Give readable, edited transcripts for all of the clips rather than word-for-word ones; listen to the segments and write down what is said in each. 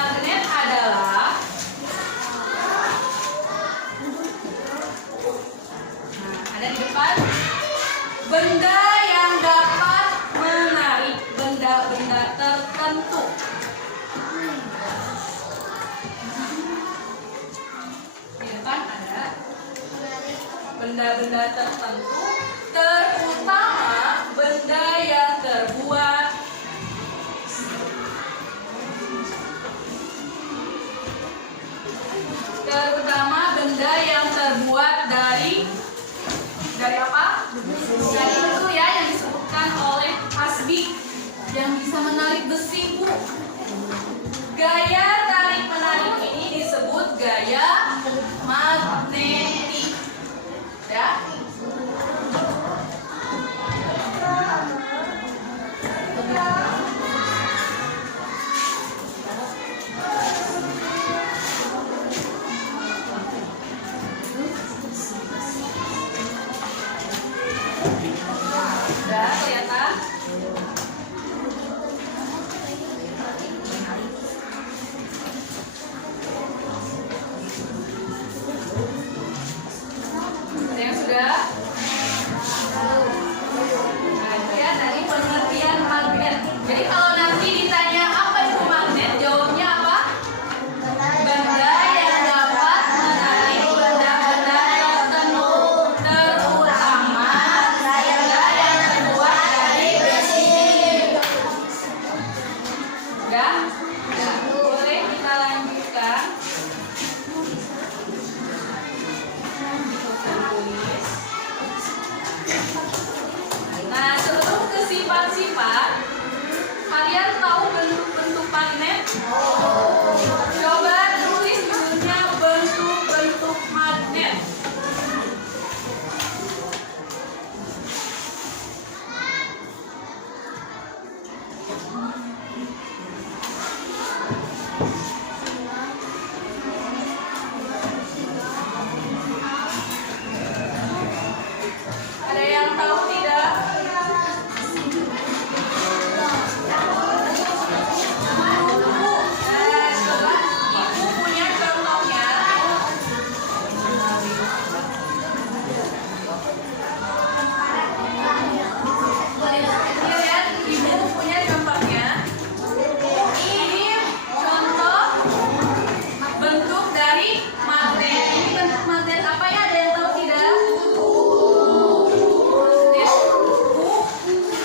magnet adalah ada di depan benda yang dapat menarik benda-benda tertentu. Di depan ada benda-benda tertentu, terutama benda yang terbuat dari apa? Dari itu ya yang disebutkan oleh Hasbi yang bisa menarik besi, Bu. Gaya tarik menarik ini disebut gaya magnetik. Ya. Sudah kelihatan? Ada yang sudah? Nah, lihat dari pengertian magnet. Jadi kalau nanti ditanya apa itu magnet, jawabnya apa? Benda yang dapat menarik benda-benda tertentu, terutama benda yang terbuat dari besi. Ya? Ya, boleh kita lanjutkan. Nah, sebelum ke sifat-sifat, kalian tahu bentuk-bentuk magnet? Coba tulis judulnya bentuk-bentuk magnet. Ada yang tahu tidak? Coba Ibu punya contohnya. Lihat, Ibu punya contohnya. Ini contoh bentuk dari magnet. Ini bentuk magnet apa ya? Ada yang tahu tidak?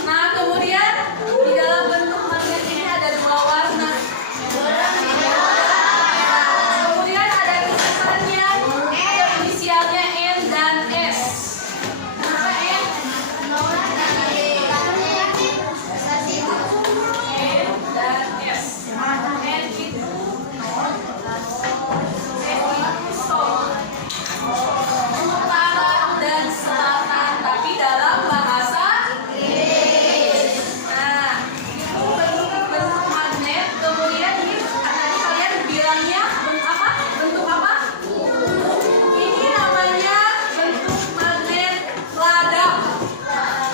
Nah, kemudian di dalam bentuk magnet ini ada dua warna. Kemudian ada tulisannya, ada inisialnya N dan S. Kenapa N? N dan S. N itu north, S itu south. Utara dan selatan, tapi dalam bahasa Inggris. Nah, itu bentuk magnet. Kemudian ini tadi kalian bilangnya bentuk apa? Ini namanya bentuk magnet ladang.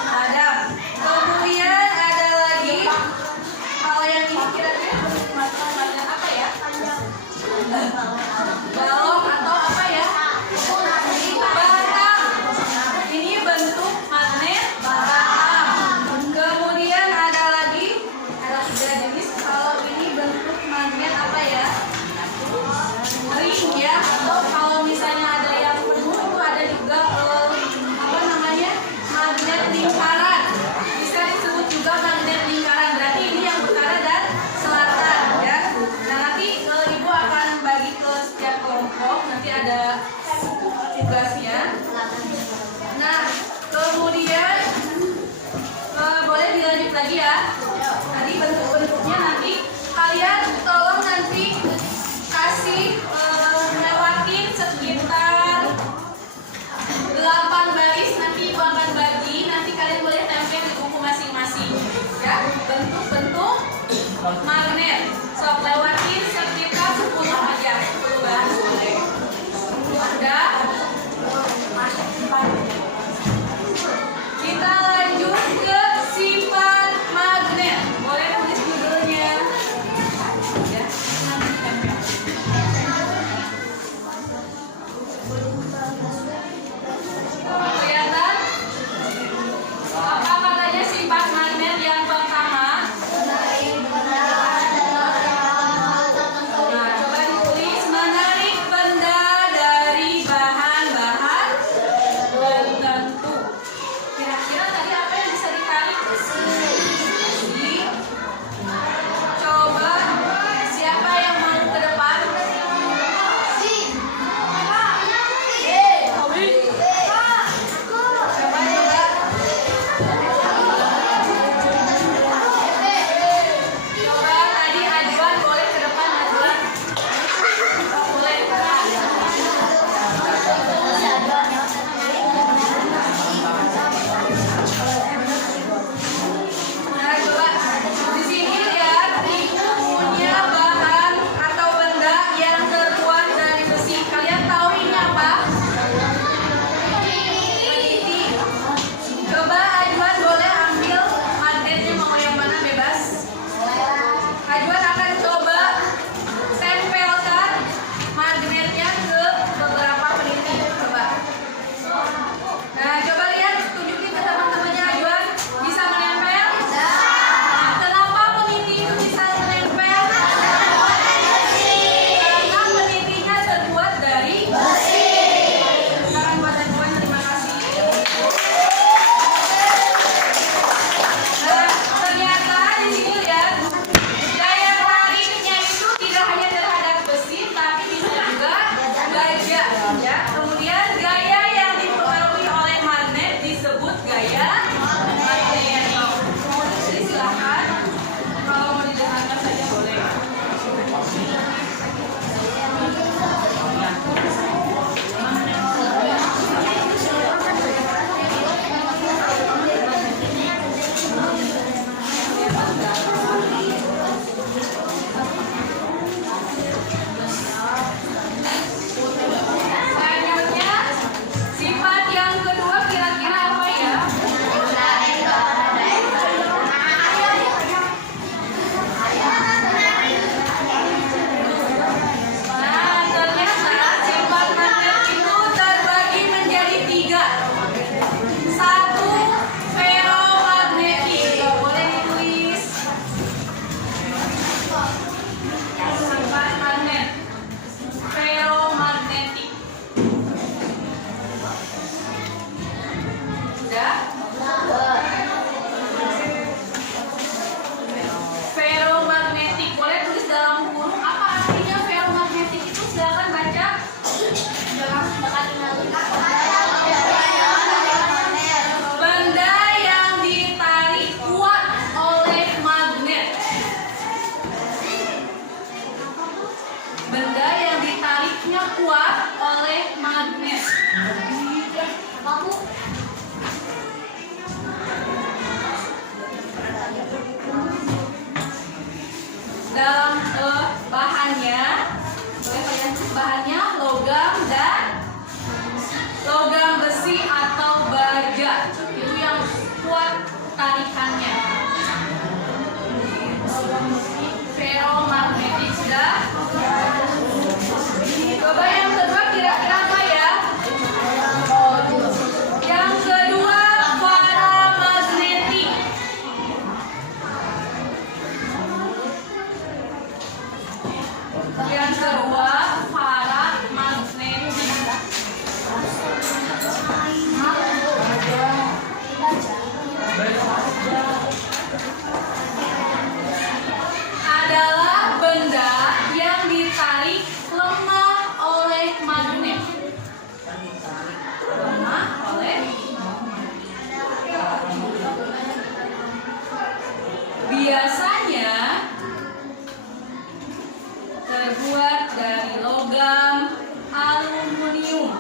Ladang. Kemudian ada lagi kalau yang ini kira-kira bentuk magnet apa ya? Balok atau apa ya? Batang. Ini bentuk magnet batang. Kemudian ada lagi, ada 3 jenis. Kalau ini bentuk magnet apa ya? Ring ya. Atau kalau misalnya ada yang penuh itu ada juga apa namanya? Magnet lingkaran. Bisa disebut juga magnet lingkaran. Berarti ini yang utara dan selatan ya. Nah, nanti Ibu akan bagi ke setiap kelompok. Nanti ada tugasnya. Nah, kemudian boleh dilanjut lagi ya. Tadi bentuk-bentuknya nanti kalian tolong nanti kasih lewatin sekitar 8 baris. Nanti Ibu akan bagi. Nanti kalian boleh tempel di buku masing-masing. Ya, bentuk-bentuk magnet. So, lewatin sekitar 10 aja. 10 baris boleh. Udah. Kita lanjut ke sifat magnet. Boleh tulis judulnya. Ya. dalam bahannya, bahannya logam dan logam besi atau baja, itu yang kuat tarikannya. Ferromagnetik sudah. Coba yang kedua kira-kira apa ya? Yang kedua paramagnetik. Yang kedua paramagnetik. Adalah benda yang ditarik lemah oleh magnet. Lemah oleh biasanya terbuat dari logam aluminium.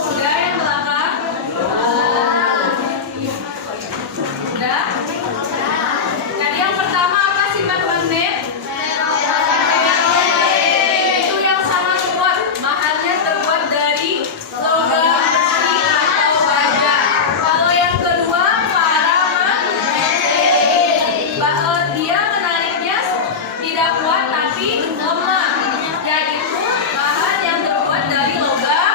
Sudah yang belakang? Sudah? Tadi yang pertama apa sifat magnet? Itu yang sangat kuat. Bahannya terbuat dari logam besi atau baja. Kalau yang kedua paramagnetik, dia menariknya tidak kuat tapi lemah, yaitu bahan yang terbuat dari logam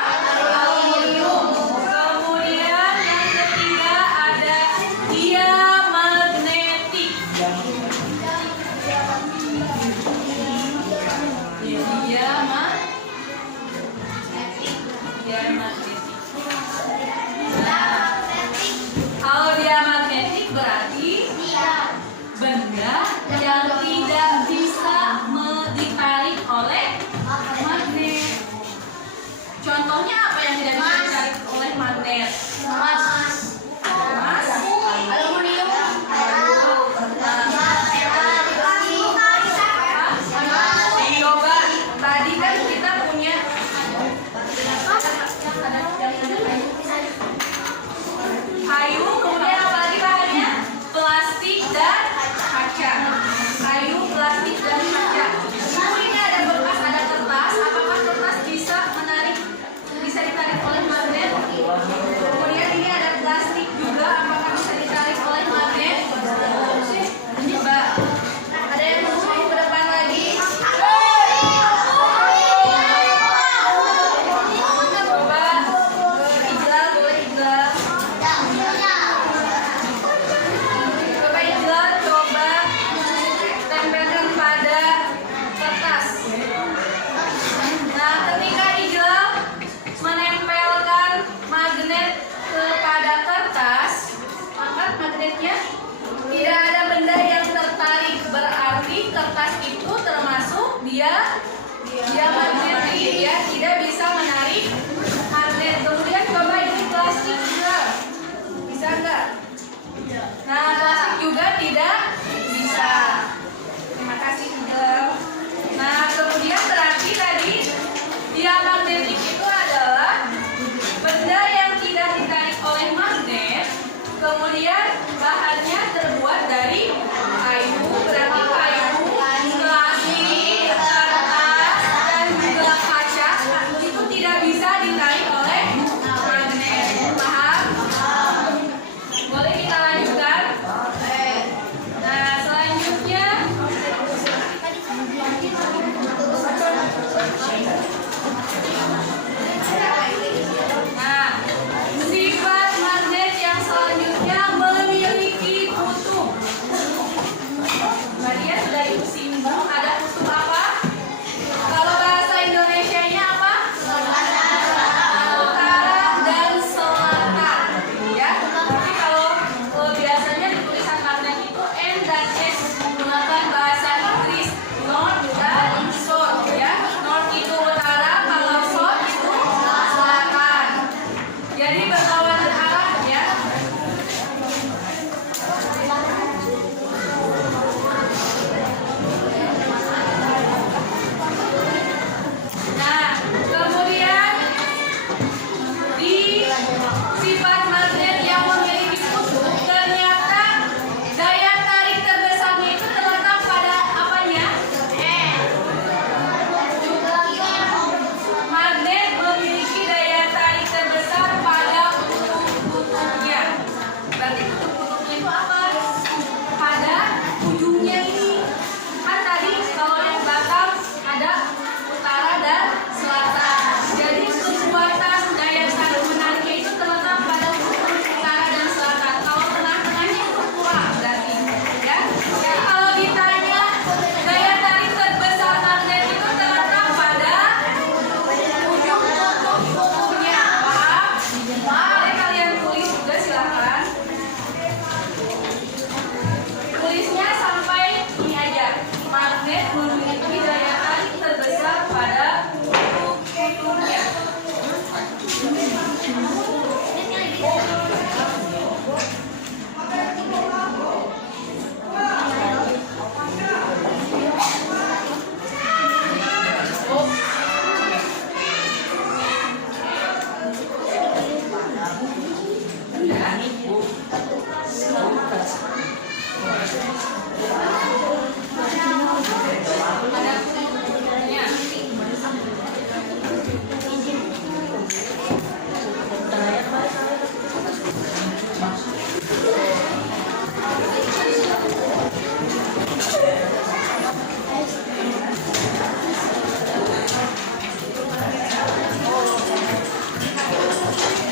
aluminium. Kemudian yang ketiga ada diamagnetik. Diamagnetik. Kalau diamagnetik berarti benda yang tidak bisa ditarik oleh magnet. Contohnya apa yang tidak bisa ditarik oleh magnet? Emas, aluminium, coba tadi kan kita punya kayu, kemudian apa lagi bahannya? Plastik dan kaca. Kayu, plastik dan kaca. Lalu ini ada bekas, ada kertas. Apakah kertas bisa ditarik oleh magnet? Kemudian ini ada plastik juga. Apakah bisa ditarik oleh magnet? Coba. Ada yang mau ke depan lagi? Coba Ijlal, boleh Ijlal. Coba Ijlal,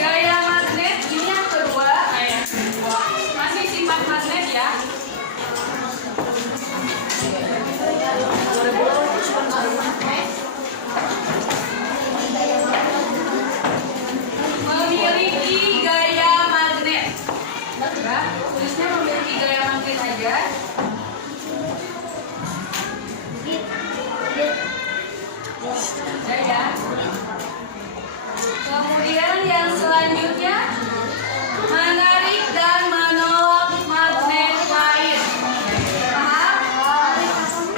Gaya magnet ini yang kedua, masih sifat magnet ya. Memiliki gaya magnet. Ya, tulisnya memiliki gaya magnet aja. Ya. Kemudian yang selanjutnya menarik dan menolak magnet lain. Paham?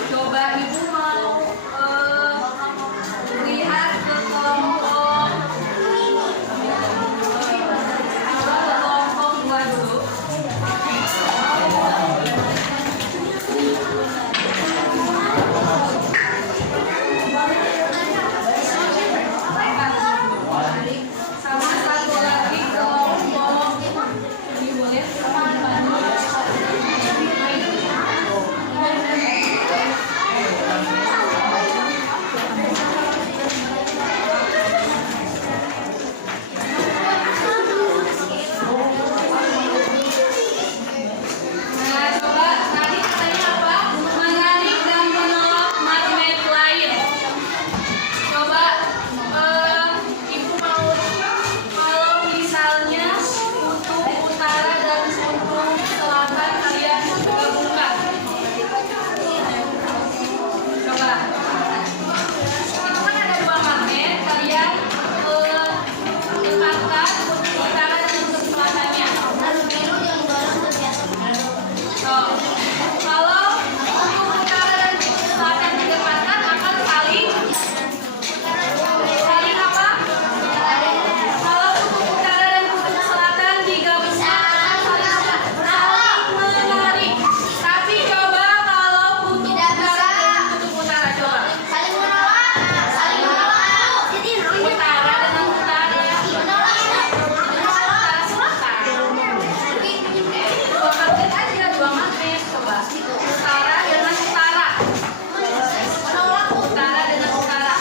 Coba ibu mau lihat ke kelompok dua dulu. Sama satu lagi kelompok ini boleh Nah, coba tadi katanya apa? Menarik dan menolak magnet lain. Coba ibu mau kalau misalnya kutub utara dan kutub selatan kalian gabungkan. Coba. Itu kan ada dua magnet, kalian dekatkan kutub utara dan kutub selatannya. So, kalau kutub utara dan kutub selatan didekatkan akan saling apa? Kalau kutub utara dan kutub selatan digabungkan saling menarik. Tapi coba kalau kutub utara dan kutub utara coba. Utara dengan utara. Utara selatan. Dua magnet aja, dua magnet coba. Utara dengan utara. Utara dengan utara.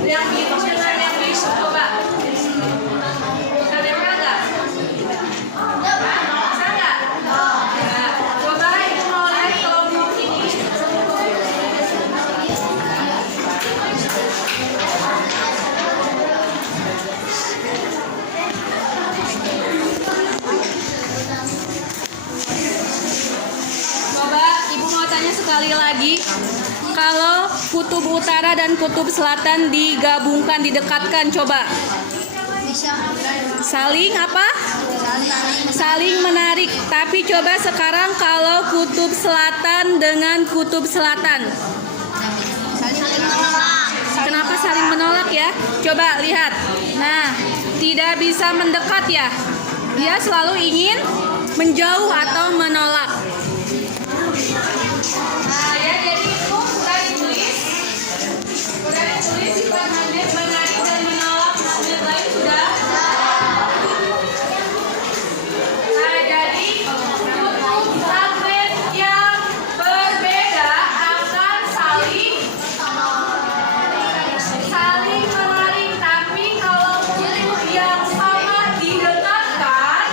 Yang biru dengan yang biru coba. Bisa nempel nggak? Bisa nggak? Ya. Coba ibu mau lihat kelompok ini. Coba ibu mau tanya sekali lagi. Kalau kutub utara dan kutub selatan digabungkan, didekatkan, coba. Saling apa? Saling menarik. Tapi coba sekarang kalau kutub selatan dengan kutub selatan. Kenapa saling menolak ya? Coba lihat. Nah, tidak bisa mendekat ya. Dia selalu ingin menjauh atau menolak. Nah, ya jadi itu sudah ditulis. Sudah ditulis sifat magnet menarik dan menolak magnet lain sudah. Nah, jadi kutub magnet yang berbeda akan saling menarik. Tapi kalau kutub yang sama didekatkan,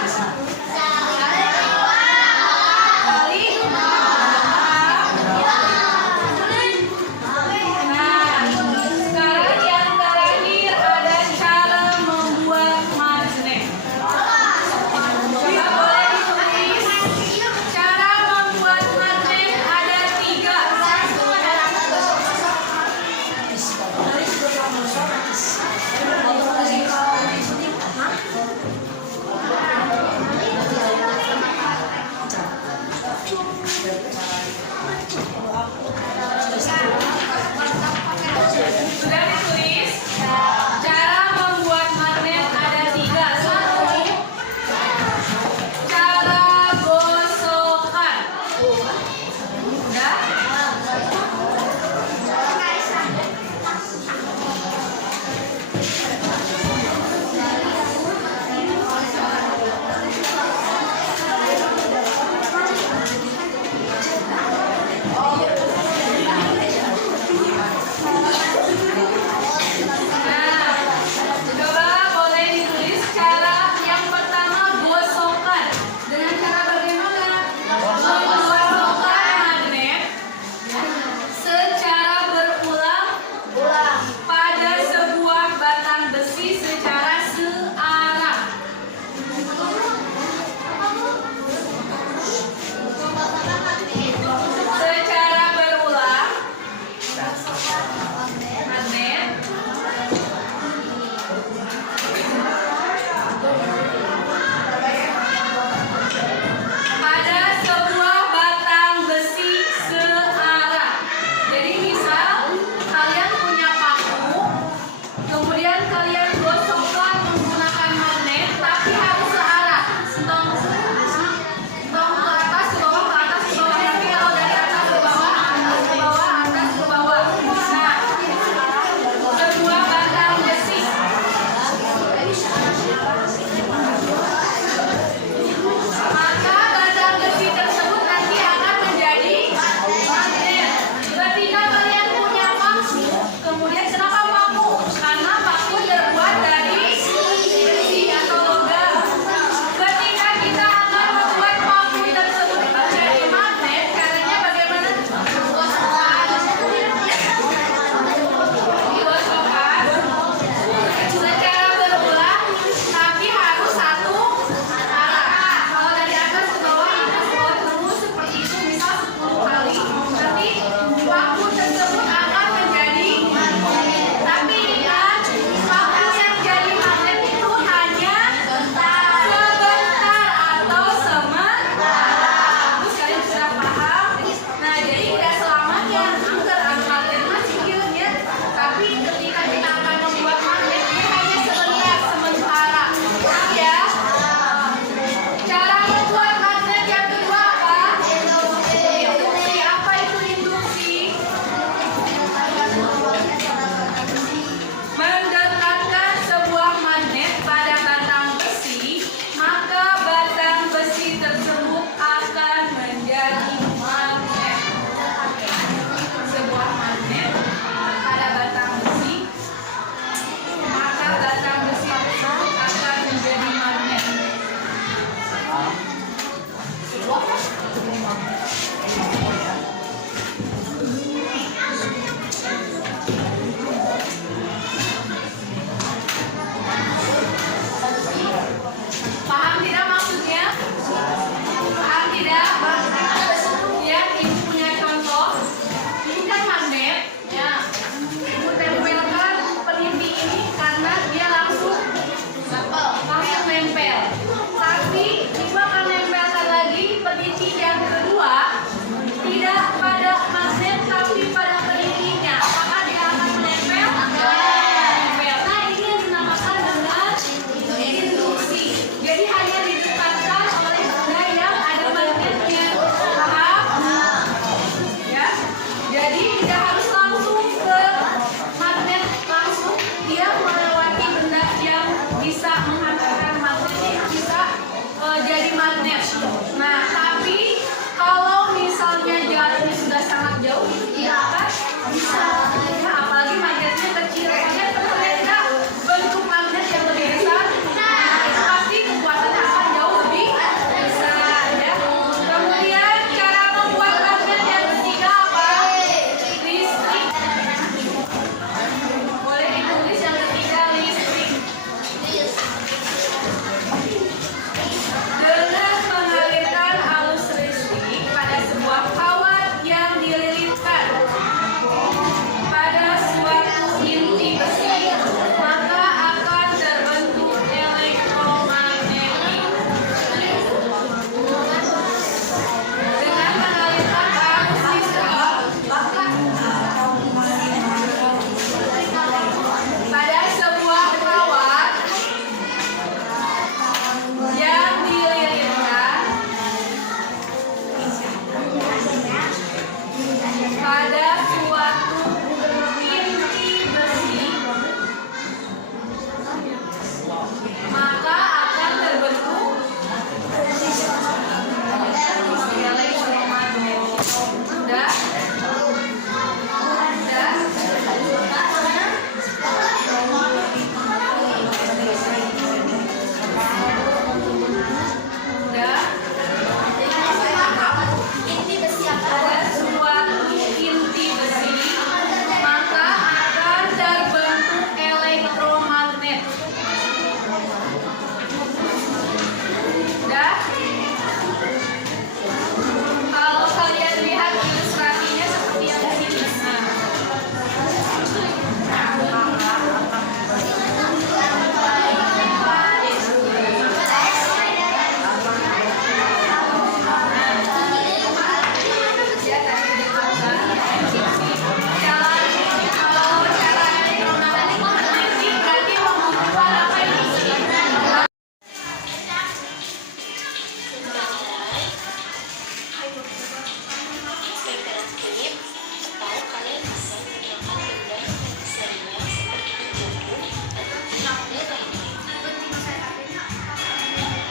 Atau kalian bisa menggunakan benda yang seringan seperti buku atau tiang lainnya.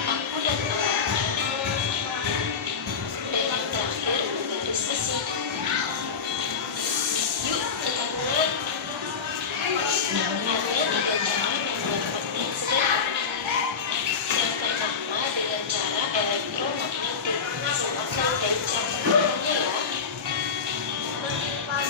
Aku dan temannya memang terakhir menggaris besi. Yuk, kita mulai. Ada 3 cara membuat magnet sederhana. Yang pertama dengan cara elektromagnetik. Simak dan cek caranya ya. Pertama,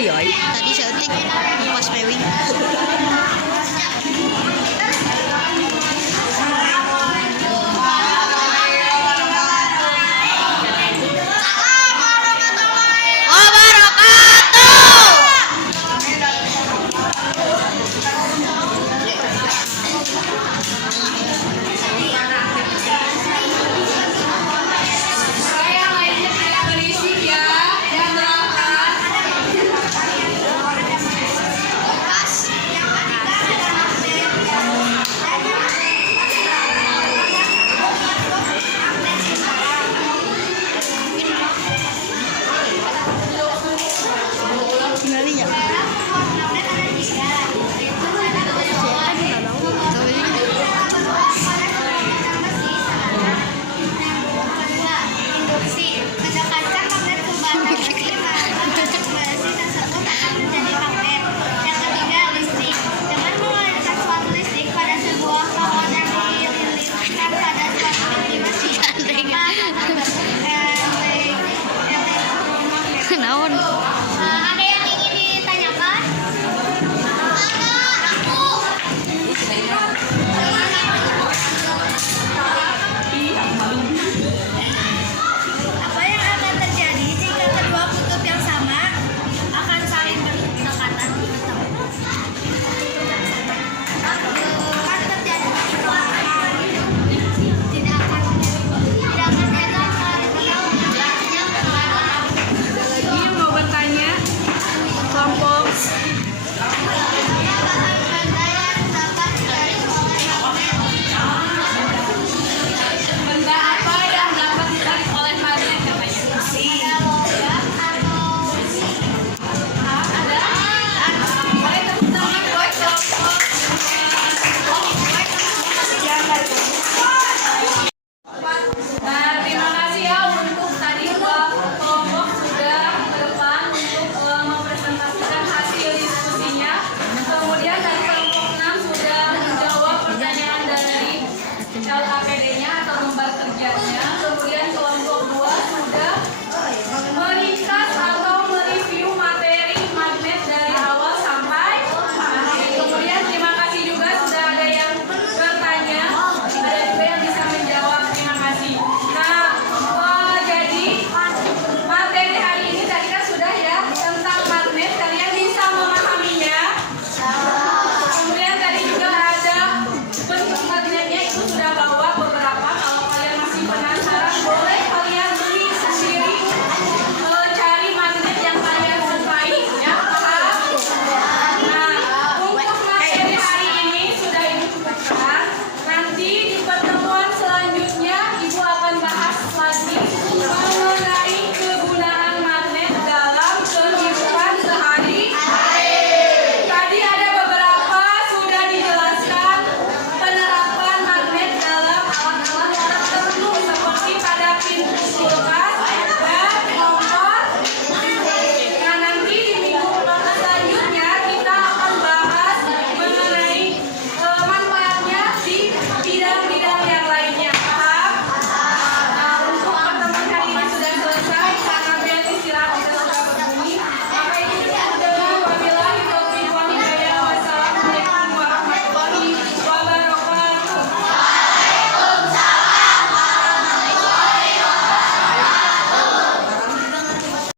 Lioy. Tadi cantik.